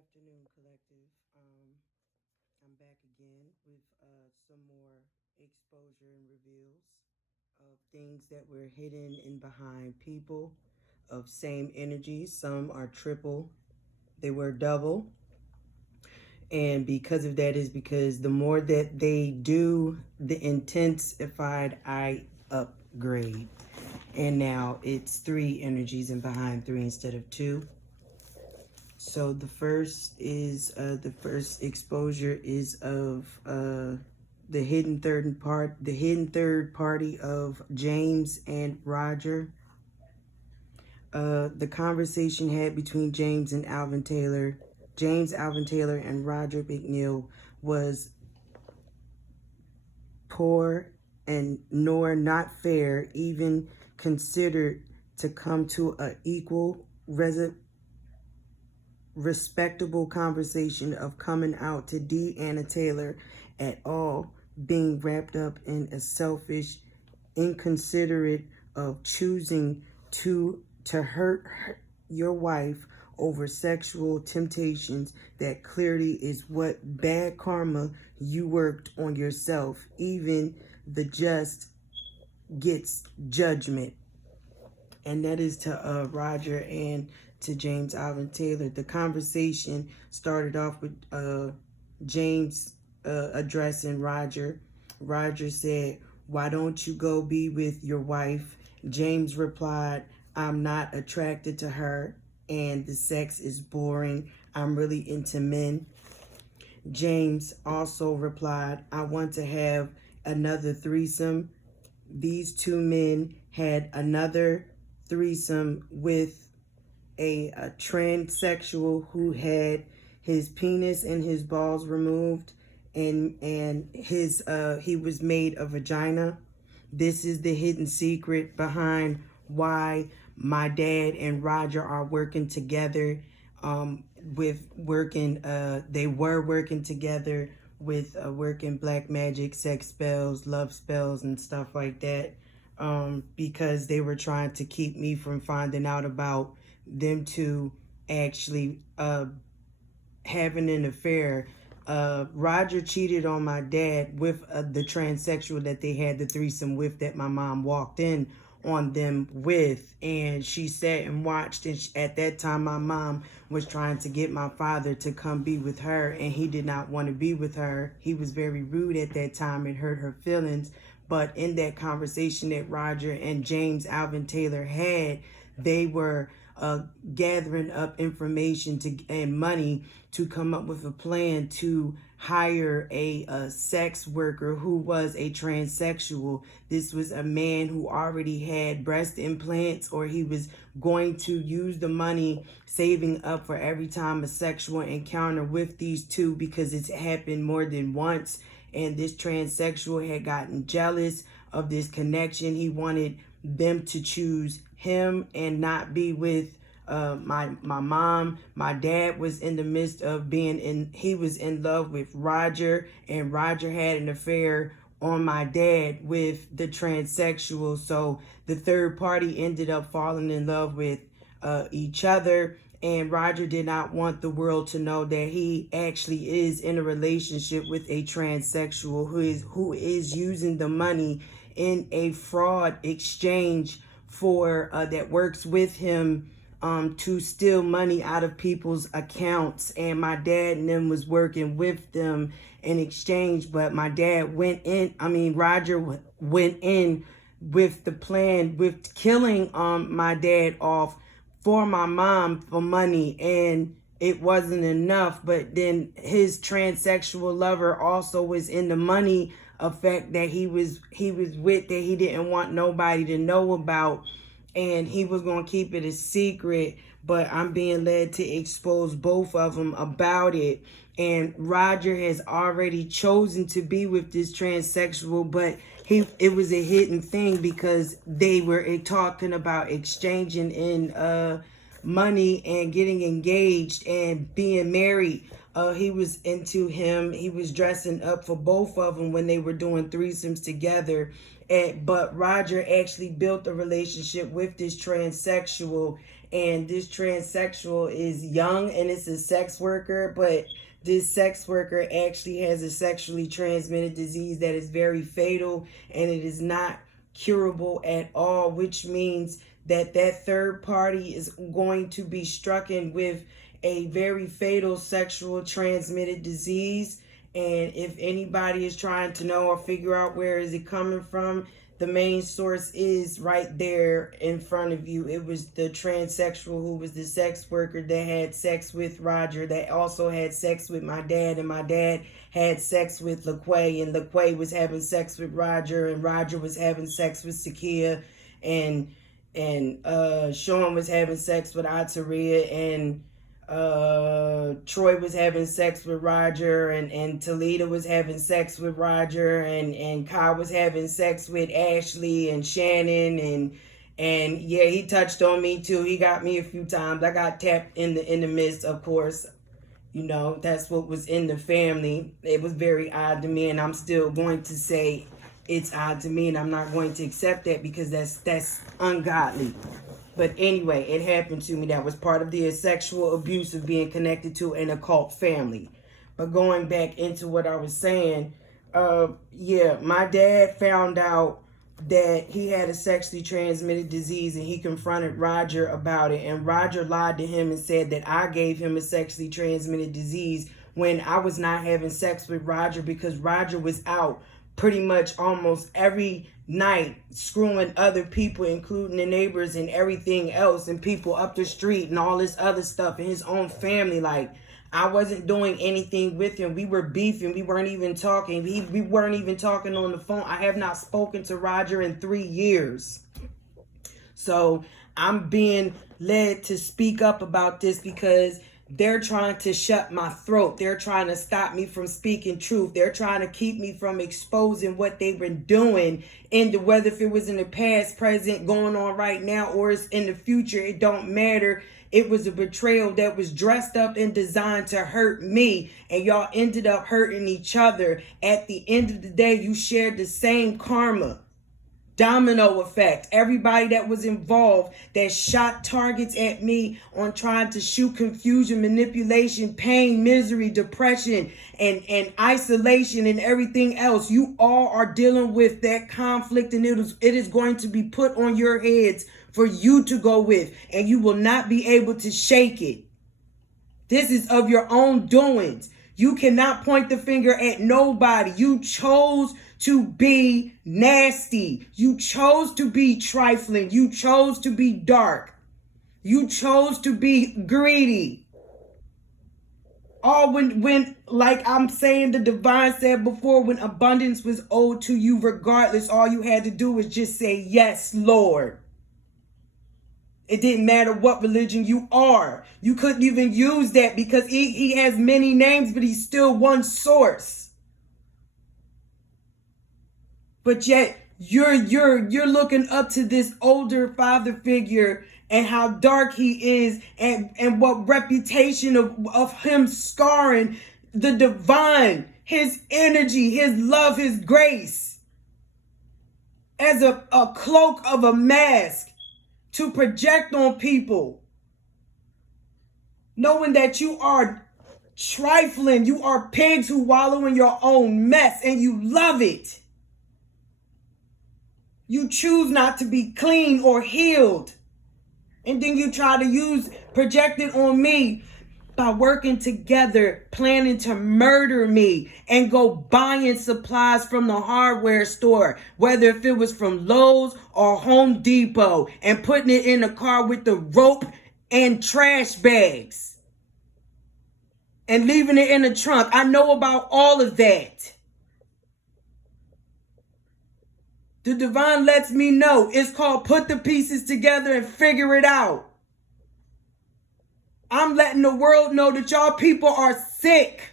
afternoon, collective. I'm back again with some more exposure and reveals of things that were hidden in behind people of same energy. Some are triple, they were double. And because of that is because the more that they do, the intensified I upgrade. And now it's three energies in behind three instead of two. So the first exposure is of the hidden third party of James and Roger. The conversation had between James Alvin Taylor, and Roger McNeil was poor and nor not fair, even considered to come to a equal respectable conversation of coming out to Deanna Taylor at all, being wrapped up in a selfish, inconsiderate of choosing to hurt your wife over sexual temptations. That clearly is what bad karma you worked on yourself. Even the just gets judgment. And that is to Roger and to James Alvin Taylor. The conversation started off with James addressing Roger. Roger said, "Why don't you go be with your wife?" James replied, "I'm not attracted to her and the sex is boring. I'm really into men." James also replied, "I want to have another threesome." These two men had another threesome with a transsexual who had his penis and his balls removed, and his he was made a vagina. This is the hidden secret behind why my dad and Roger are working together. They were working together with working black magic, sex spells, love spells, and stuff like that. Because they were trying to keep me from finding out about them two actually having an affair. Roger cheated on my dad with the transsexual that they had the threesome with, that my mom walked in on them with, and she sat and watched. And at that time my mom was trying to get my father to come be with her, and he did not want to be with her. He was very rude at that time and hurt her feelings. But in that conversation that Roger and James Alvin Taylor had, they were gathering up information and money to come up with a plan to hire a sex worker who was a transsexual. This was a man who already had breast implants, or he was going to use the money saving up for every time a sexual encounter with these two, because it's happened more than once. And this transsexual had gotten jealous of this connection. He wanted them to choose him and not be with my mom. My dad was in the midst of he was in love with Roger, and Roger had an affair on my dad with the transsexual. So the third party ended up falling in love with each other. And Roger did not want the world to know that he actually is in a relationship with a transsexual who is using the money in a fraud exchange for that works with him to steal money out of people's accounts. And my dad and them was working with them in exchange. But my dad Roger went in with the plan with killing my dad off for my mom for money, and it wasn't enough. But then his transsexual lover also was in the money effect that he was with, that he didn't want nobody to know about, and he was going to keep it a secret. But I'm being led to expose both of them about it. And Roger has already chosen to be with this transsexual, but it was a hidden thing because they were talking about exchanging in money and getting engaged and being married. He was into him. He was dressing up for both of them when they were doing threesomes together. But Roger actually built a relationship with this transsexual, and this transsexual is young and it's a sex worker, but this sex worker actually has a sexually transmitted disease that is very fatal, and it is not curable at all, which means that that third party is going to be stricken with a very fatal sexual transmitted disease. And if anybody is trying to know or figure out where is it coming from, the main source is right there in front of you. It was the transsexual who was the sex worker that had sex with Roger, that also had sex with my dad, and my dad had sex with LaQuay, and LaQuay was having sex with Roger, and Roger was having sex with Sakia, and Sean was having sex with Ataria, and Troy was having sex with Roger, and Talita was having sex with Roger, and Kyle was having sex with Ashley and Shannon, and yeah, he touched on me too. He got me a few times. I got tapped in the midst, of course. You know, that's what was in the family. It was very odd to me, and I'm still going to say it's odd to me, and I'm not going to accept that because that's ungodly. But anyway, it happened to me. That was part of the sexual abuse of being connected to an occult family. But going back into what I was saying, yeah, my dad found out that he had a sexually transmitted disease, and he confronted Roger about it. And Roger lied to him and said that I gave him a sexually transmitted disease when I was not having sex with Roger, because Roger was out pretty much almost every night screwing other people, including the neighbors and everything else, and people up the street and all this other stuff, and his own family. Like, I wasn't doing anything with him. We were beefing. We weren't even talking. We weren't even talking on the phone. I have not spoken to Roger in 3 years. So I'm being led to speak up about this because they're trying to shut my throat. They're trying to stop me from speaking truth. They're trying to keep me from exposing what they've been doing, whether if it was in the past, present, going on right now, or it's in the future. It don't matter. It was a betrayal that was dressed up and designed to hurt me, and y'all ended up hurting each other. At the end of the day, you shared the same karma. Domino effect. Everybody that was involved that shot targets at me on trying to shoot confusion, manipulation, pain, misery, depression, and isolation and everything else. You all are dealing with that conflict, and it is going to be put on your heads for you to go with, and you will not be able to shake it. This is of your own doings. You cannot point the finger at nobody. You chose to be nasty. You chose to be trifling. You chose to be dark. You chose to be greedy. All when like I'm saying, the divine said before, when abundance was owed to you regardless, all you had to do was just say, yes, Lord. It didn't matter what religion you are. You couldn't even use that because he has many names, but he's still one source. But yet you're looking up to this older father figure and how dark he is, and what reputation of him scarring the divine, his energy, his love, his grace, as a cloak of a mask to project on people, knowing that you are trifling, you are pigs who wallow in your own mess, and you love it. You choose not to be clean or healed, and then you try to project it on me by working together, planning to murder me, and go buying supplies from the hardware store, whether if it was from Lowe's or Home Depot, and putting it in a car with the rope and trash bags and leaving it in the trunk. I know about all of that. The divine lets me know. It's called put the pieces together and figure it out. I'm letting the world know that y'all people are sick.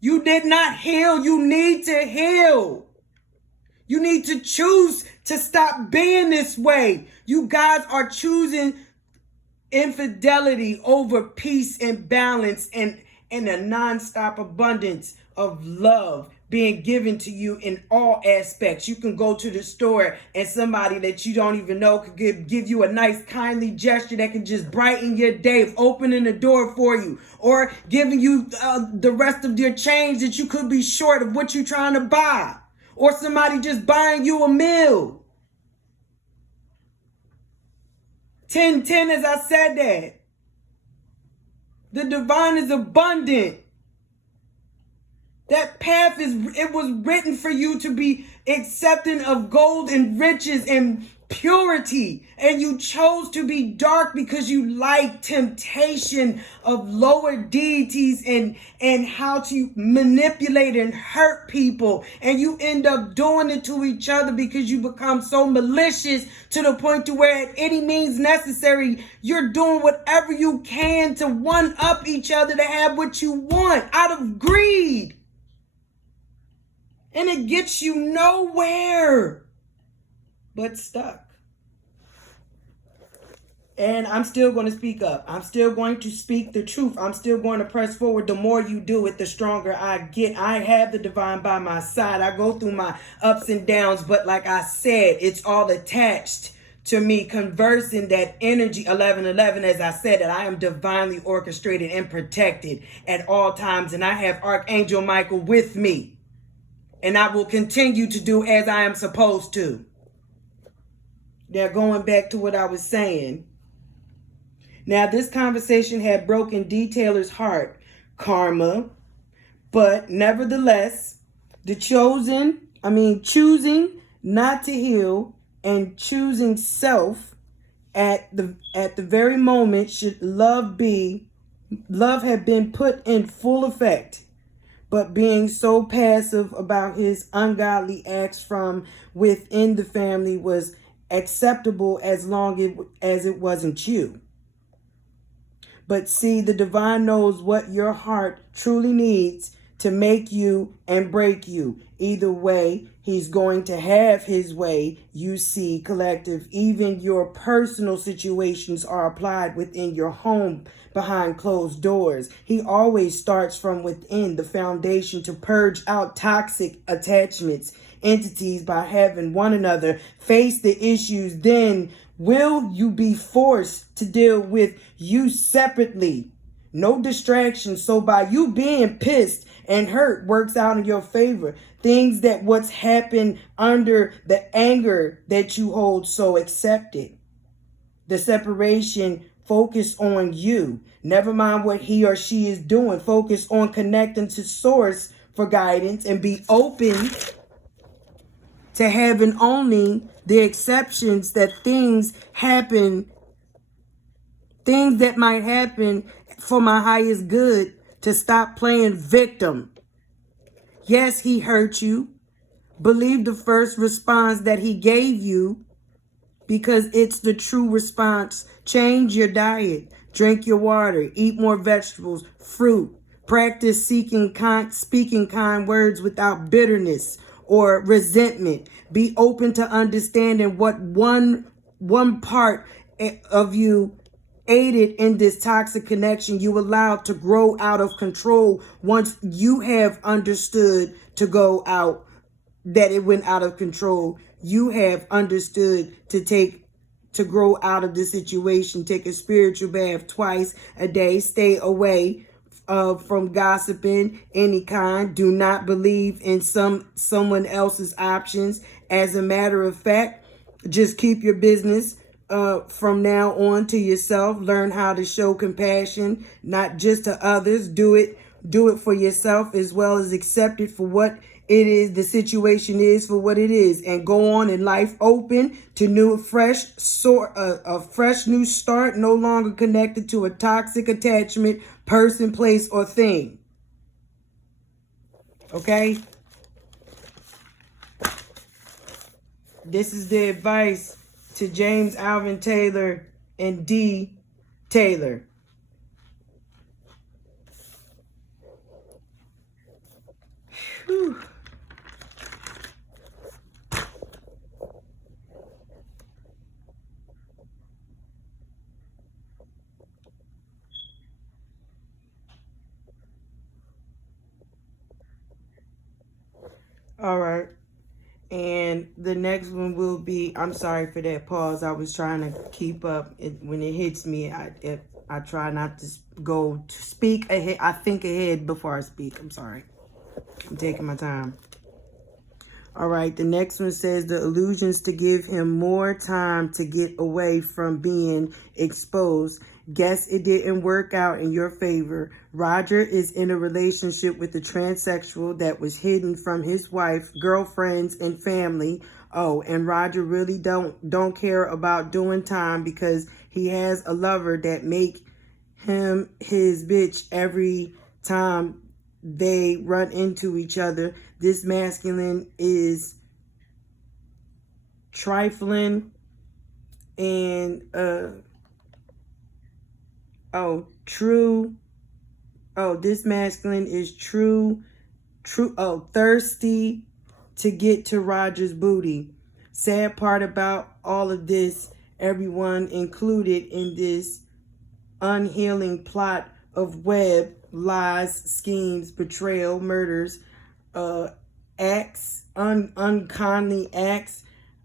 You did not heal. You need to heal. You need to choose to stop being this way. You guys are choosing infidelity over peace and balance and a nonstop abundance of love, being given to you in all aspects. You can go to the store and somebody that you don't even know could give you a nice kindly gesture that can just brighten your day, opening the door for you, or giving you the rest of your change that you could be short of what you're trying to buy, or somebody just buying you a meal. 10:10, as I said that. The divine is abundant. That path it was written for you to be accepting of gold and riches and purity. And you chose to be dark because you like temptation of lower deities and how to manipulate and hurt people. And you end up doing it to each other because you become so malicious to the point to where at any means necessary, you're doing whatever you can to one up each other to have what you want out of greed. And it gets you nowhere but stuck. And I'm still going to speak up. I'm still going to speak the truth. I'm still going to press forward. The more you do it, the stronger I get. I have the divine by my side. I go through my ups and downs. But like I said, it's all attached to me conversing that energy. 11:11, as I said, that I am divinely orchestrated and protected at all times. And I have Archangel Michael with me. And I will continue to do as I am supposed to. Now, going back to what I was saying. Now, this conversation had broken Detailer's heart, karma. But nevertheless, choosing not to heal and choosing self at the very moment should love have been put in full effect. But being so passive about his ungodly acts from within the family was acceptable as long as it wasn't you. But see, the divine knows what your heart truly needs to make you and break you. Either way, he's going to have his way. You see, collective, even your personal situations are applied within your home behind closed doors. He always starts from within the foundation to purge out toxic attachments, entities by having one another face the issues. Then will you be forced to deal with you separately? No distractions. So by you being pissed and hurt works out in your favor. Things that what's happened under the anger that you hold, so accept it. The separation, focus on you. Never mind what he or she is doing. Focus on connecting to source for guidance and be open to having only the exceptions that things that might happen for my highest good, to stop playing victim. Yes, he hurt you. Believe the first response that he gave you because it's the true response. Change your diet. Drink your water. Eat more vegetables, fruit. Practice speaking kind words without bitterness or resentment. Be open to understanding what one part of you aided in this toxic connection you allowed to grow out of control. Once you have understood to go out, that it went out of control, you have understood to grow out of the situation. Take a spiritual bath twice a day. Stay away from gossiping any kind. Do not believe in someone else's options. As a matter of fact, just keep your business from now on to yourself. Learn how to show compassion, not just to others. Do it for yourself, as well as accept it for what it is. The situation is for what it is, and go on in life open to a fresh new start, no longer connected to a toxic attachment, person, place, or thing. Okay? This is the advice to James Alvin Taylor and D. Taylor. Whew. All right. And the next one will be, I'm sorry for that pause. I was trying to keep up. When it hits me, I try not to go to speak ahead. I think ahead before I speak. I'm sorry. I'm taking my time. All right, the next one says the illusions to give him more time to get away from being exposed. Guess it didn't work out in your favor. Roger is in a relationship with a transsexual that was hidden from his wife, girlfriends, and family. Oh, and Roger really don't care about doing time because he has a lover that make him his bitch every time they run into each other. This masculine is trifling and this masculine is thirsty to get to Roger's booty. Sad part about all of this, everyone included in this unhealing plot of web, lies, schemes, betrayal, murders, unkindly acts,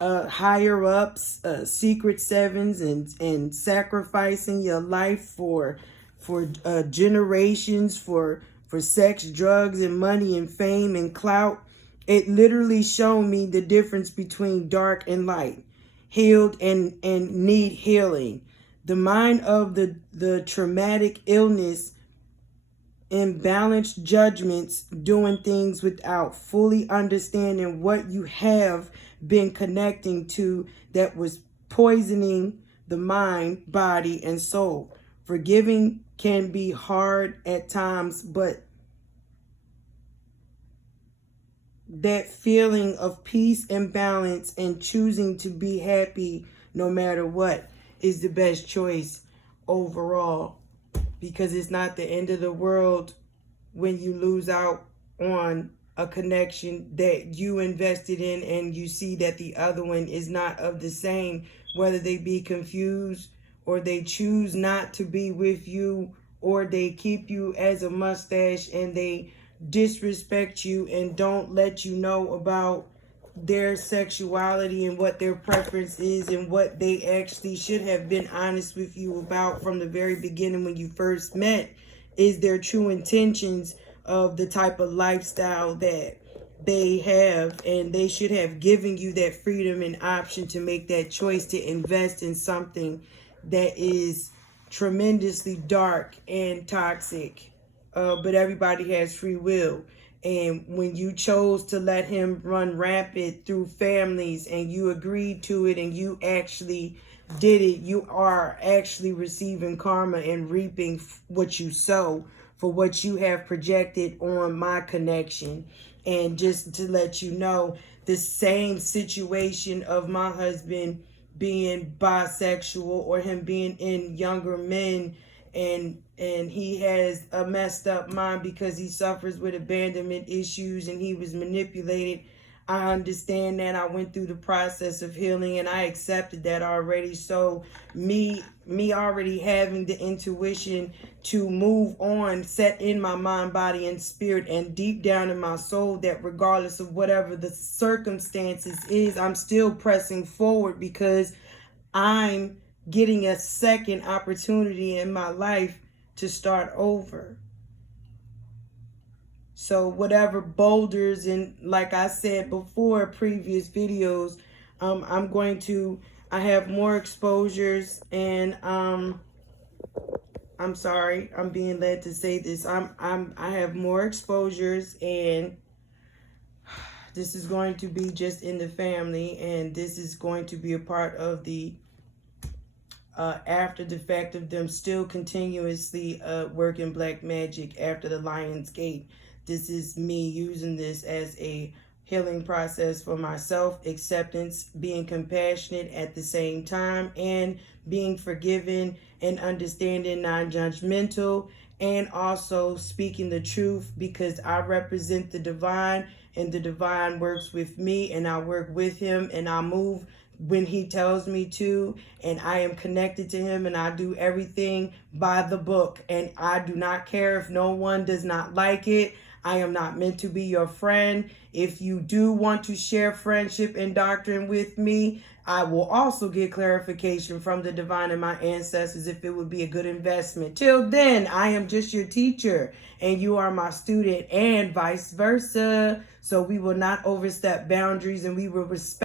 higher ups, secret sevens, and sacrificing your life for generations for sex, drugs, and money, and fame and clout. It literally showed me the difference between dark and light, healed and need healing. The mind of the traumatic illness, imbalanced judgments, doing things without fully understanding what you have been connecting to that was poisoning the mind, body, and soul. Forgiving can be hard at times, but that feeling of peace and balance and choosing to be happy no matter what is the best choice overall, because it's not the end of the world when you lose out on a connection that you invested in and you see that the other one is not of the same, whether they be confused or they choose not to be with you, or they keep you as a mustache and they disrespect you and don't let you know about their sexuality and what their preference is and what they actually should have been honest with you about from the very beginning when you first met, is their true intentions of the type of lifestyle that they have, and they should have given you that freedom and option to make that choice to invest in something that is tremendously dark and toxic. But everybody has free will. And when you chose to let him run rampant through families and you agreed to it and you actually did it, you are actually receiving karma and reaping what you sow for what you have projected on my connection. And just to let you know, the same situation of my husband being bisexual or him being in younger men, and he has a messed up mind because he suffers with abandonment issues and he was manipulated. I understand that. I went through the process of healing and I accepted that already. So me already having the intuition to move on, set in my mind, body, and spirit, and deep down in my soul, that regardless of whatever the circumstances is, I'm still pressing forward because I'm getting a second opportunity in my life to start over. So whatever boulders, and like I said before, previous videos, I have more exposures, and I'm sorry, I'm being led to say this. I have more exposures, and this is going to be just in the family, and this is going to be a part of the after the fact of them still continuously working black magic after the Lion's Gate. This is me using this as a healing process for myself, acceptance, being compassionate at the same time, and being forgiving and understanding, non-judgmental, and also speaking the truth, because I represent the divine and the divine works with me and I work with him and I move when he tells me to, and I am connected to him, and I do everything by the book, and I do not care if no one does not like it. I am not meant to be your friend. If you do want to share friendship and doctrine with me, I will also get clarification from the divine and my ancestors if it would be a good investment. Till then, I am just your teacher and you are my student, and vice versa. So we will not overstep boundaries, and we will respect